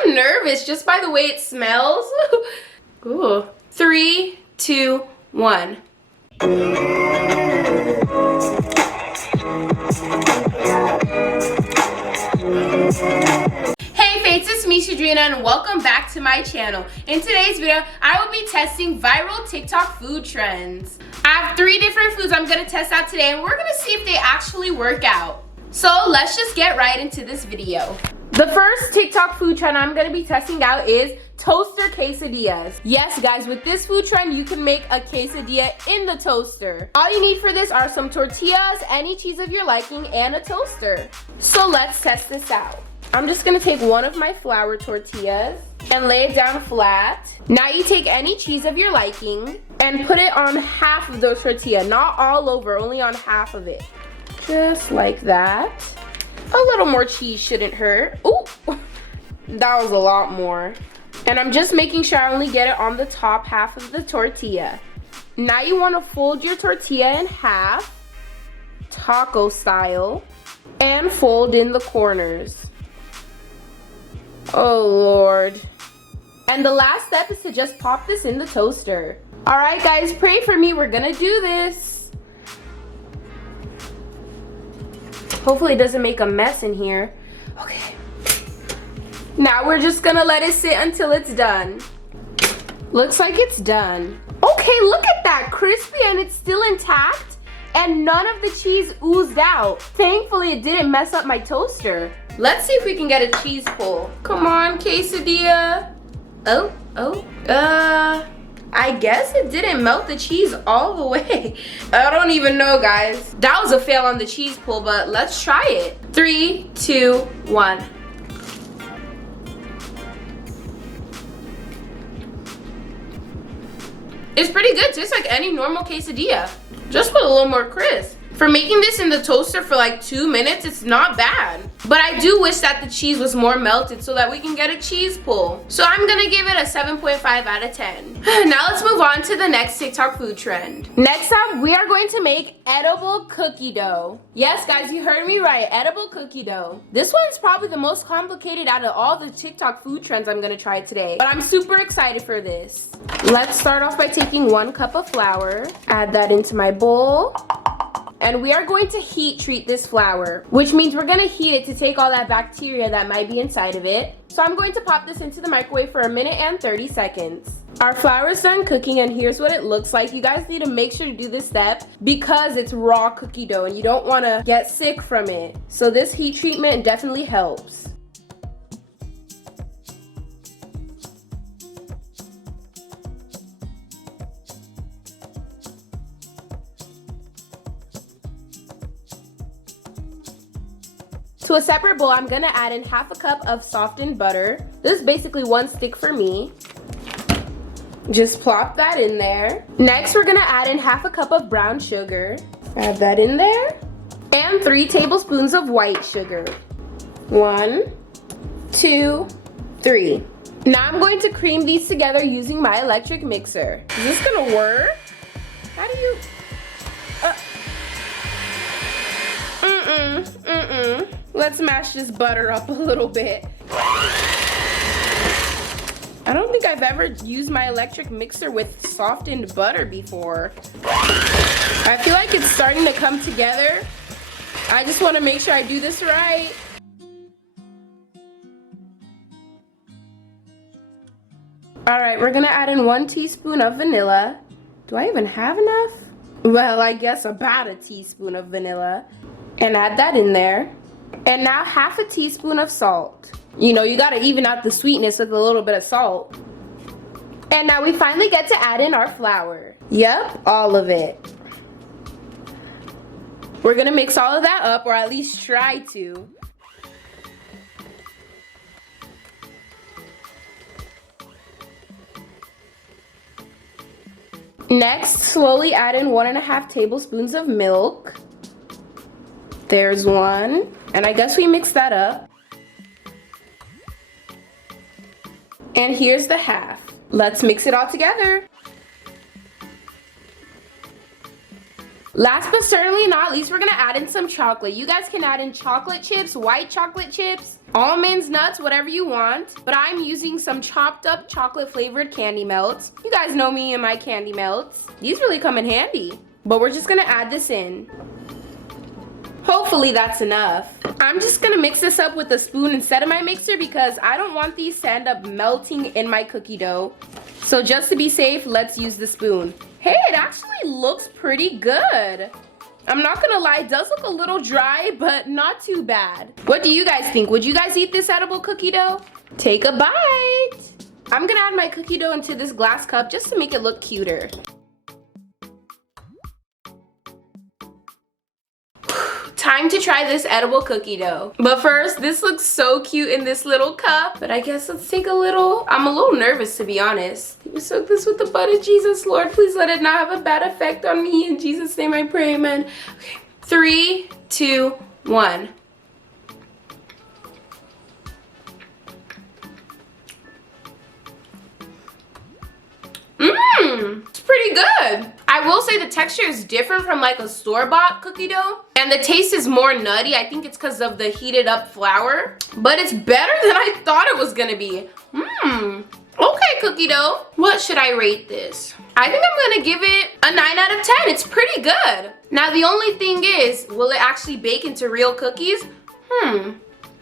I'm nervous just by the way it smells. Ooh. 3, 2, 1. Hey Fates, it's me Cidrina and welcome back to my channel. In today's video, I will be testing viral TikTok food trends. I have 3 different foods I'm gonna test out today and we're gonna see if they actually work out. So let's just get right into this video. The first TikTok food trend I'm gonna be testing out is toaster quesadillas. Yes guys, with this food trend you can make a quesadilla in the toaster. All you need for this are some tortillas, any cheese of your liking, and a toaster. So let's test this out. I'm just gonna take one of my flour tortillas and lay it down flat. Now you take any cheese of your liking and put it on half of the tortilla, not all over, only on half of it. Just like that. A little more cheese shouldn't hurt. Ooh, that was a lot more. And I'm just making sure I only get it on the top half of the tortilla. Now you want to fold your tortilla in half, taco style, and fold in the corners. Oh Lord. And the last step is to just pop this in the toaster. Alright guys, pray for me, we're gonna do this. Hopefully it doesn't make a mess in here. Okay. Now we're just gonna let it sit until it's done. Looks like it's done. Okay, look at that, crispy and it's still intact and none of the cheese oozed out. Thankfully it didn't mess up my toaster. Let's see if we can get a cheese pull. Come on, quesadilla. I guess it didn't melt the cheese all the way. I don't even know, guys. That was a fail on the cheese pull, but let's try it. 3, 2, 1. It's pretty good, tastes like any normal quesadilla. Just with a little more crisp. For making this in the toaster for like 2 minutes, it's not bad. But I do wish that the cheese was more melted so that we can get a cheese pull. So I'm gonna give it a 7.5 out of 10. Now let's move on to the next TikTok food trend. Next up, we are going to make edible cookie dough. Yes guys, you heard me right, edible cookie dough. This one's probably the most complicated out of all the TikTok food trends I'm gonna try today. But I'm super excited for this. Let's start off by taking 1 cup of flour, add that into my bowl. And we are going to heat treat this flour, which means we're gonna heat it to take all that bacteria that might be inside of it. So I'm going to pop this into the microwave for 1 minute and 30 seconds. Our flour is done cooking and here's what it looks like. You guys need to make sure to do this step because it's raw cookie dough and you don't wanna get sick from it. So this heat treatment definitely helps. To a separate bowl, I'm gonna add in half a cup of softened butter. This is basically 1 stick for me. Just plop that in there. Next, we're gonna add in half a cup of brown sugar. Add that in there. And 3 tablespoons of white sugar. 1, 2, 3. Now I'm going to cream these together using my electric mixer. Is this gonna work? How do you... Let's mash this butter up a little bit. I don't think I've ever used my electric mixer with softened butter before. I feel like it's starting to come together. I just want to make sure I do this right. Alright, we're gonna add in 1 teaspoon of vanilla. Do I even have enough? Well, I guess about a teaspoon of vanilla. And add that in there. And now half a teaspoon of salt. You know, you gotta even out the sweetness with a little bit of salt. And now we finally get to add in our flour. Yep, all of it. We're gonna mix all of that up, or at least try to. Next, slowly add in 1.5 tablespoons of milk. There's 1. And I guess we mix that up. And here's the half. Let's mix it all together. Last but certainly not least, we're gonna add in some chocolate. You guys can add in chocolate chips, white chocolate chips, almonds, nuts, whatever you want. But I'm using some chopped up chocolate flavored candy melts. You guys know me and my candy melts. These really come in handy. But we're just gonna add this in. Hopefully that's enough. I'm just gonna mix this up with a spoon instead of my mixer because I don't want these to end up melting in my cookie dough. So just to be safe, let's use the spoon. Hey, it actually looks pretty good. I'm not gonna lie, it does look a little dry, but not too bad. What do you guys think? Would you guys eat this edible cookie dough? Take a bite. I'm gonna add my cookie dough into this glass cup just to make it look cuter. Time to try this edible cookie dough. But first, this looks so cute in this little cup. But I guess let's take a little, I'm a little nervous to be honest. We soak this with the blood of Jesus. Lord, please let it not have a bad effect on me. In Jesus' name I pray, amen. Okay, 3, 2, 1. It's pretty good. I will say the texture is different from like a store-bought cookie dough. And the taste is more nutty. I think it's because of the heated up flour. But it's better than I thought it was gonna be. Okay, cookie dough. What should I rate this? I think I'm gonna give it a 9 out of 10. It's pretty good. Now the only thing is, will it actually bake into real cookies?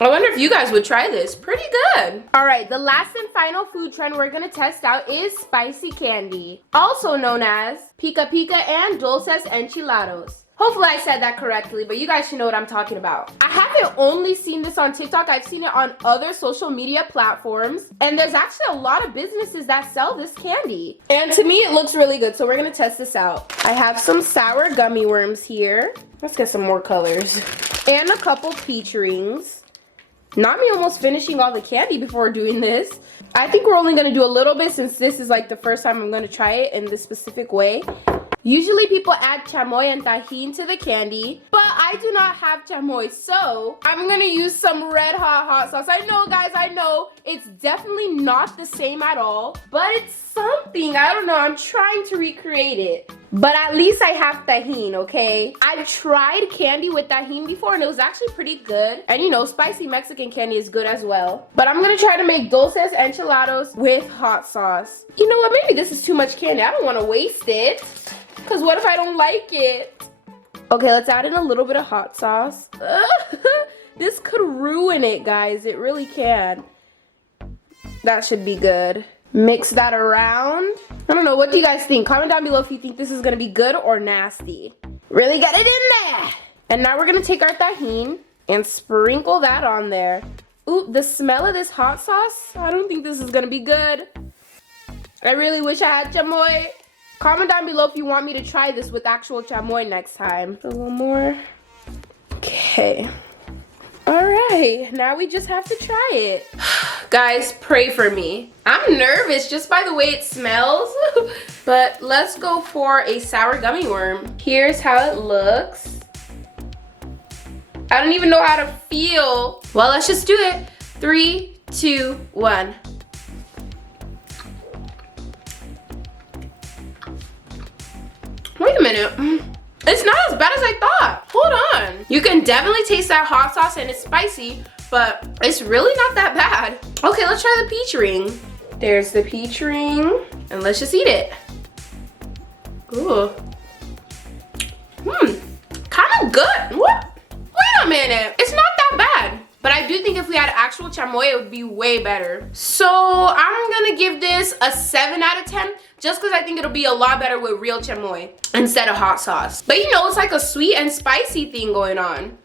I wonder if you guys would try this. Pretty good. All right, the last and final food trend we're gonna test out is spicy candy, also known as pica pica and dulces enchilados. Hopefully I said that correctly, but you guys should know what I'm talking about. I haven't only seen this on TikTok, I've seen it on other social media platforms, and there's actually a lot of businesses that sell this candy. And to me, it looks really good, so we're gonna test this out. I have some sour gummy worms here. Let's get some more colors. And a couple peach rings. Not me almost finishing all the candy before doing this. I think we're only gonna do a little bit since this is like the first time I'm gonna try it in this specific way. Usually people add chamoy and tajin to the candy, but I do not have chamoy, so I'm gonna use some red hot sauce. I know guys, I know it's definitely not the same at all, but it's something. I don't know, I'm trying to recreate it. But at least I have tajin, okay? I've tried candy with tajin before and it was actually pretty good. And you know, spicy Mexican candy is good as well. But I'm gonna try to make dulces enchilados with hot sauce. You know what, maybe this is too much candy. I don't wanna waste it. Because what if I don't like it? Okay, let's add in a little bit of hot sauce. This could ruin it, guys. It really can. That should be good. Mix that around. I don't know, what do you guys think? Comment down below if you think this is gonna be good or nasty. Really get it in there. And now we're gonna take our tajin and sprinkle that on there. Ooh, the smell of this hot sauce, I don't think this is gonna be good. I really wish I had chamoy. Comment down below if you want me to try this with actual chamoy next time. A little more. Okay. All right, now we just have to try it. Guys, pray for me. I'm nervous just by the way it smells. But let's go for a sour gummy worm. Here's how it looks. I don't even know how to feel. Well, let's just do it. 3, 2, 1. Wait a minute. It's not as bad as I thought. Hold on. You can definitely taste that hot sauce and it's spicy, but it's really not that bad. Okay, let's try the peach ring. There's the peach ring, and let's just eat it. Ooh. Kind of good. What? Wait a minute. It's not that bad. But I do think if we had actual chamoy, it would be way better. So I'm gonna give this a 7 out of 10, just because I think it'll be a lot better with real chamoy instead of hot sauce. But you know, it's like a sweet and spicy thing going on.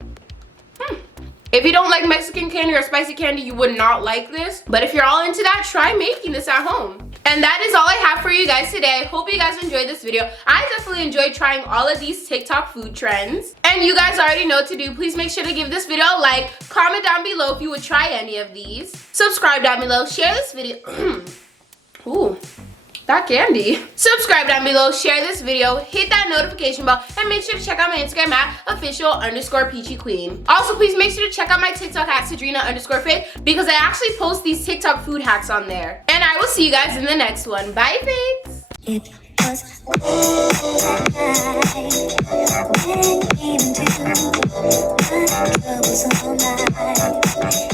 If you don't like Mexican candy or spicy candy, you would not like this. But if you're all into that, try making this at home. And that is all I have for you guys today. I hope you guys enjoyed this video. I definitely enjoyed trying all of these TikTok food trends. And you guys already know what to do. Please make sure to give this video a like. Comment down below if you would try any of these. Subscribe down below. Share this video. Ooh. That candy. Subscribe down below, share this video, hit that notification bell, and make sure to check out my Instagram at official_peachyqueen. Also, please make sure to check out my TikTok at Cidrina_fit because I actually post these TikTok food hacks on there. And I will see you guys in the next one. Bye, faves. When you came into my troubles all night.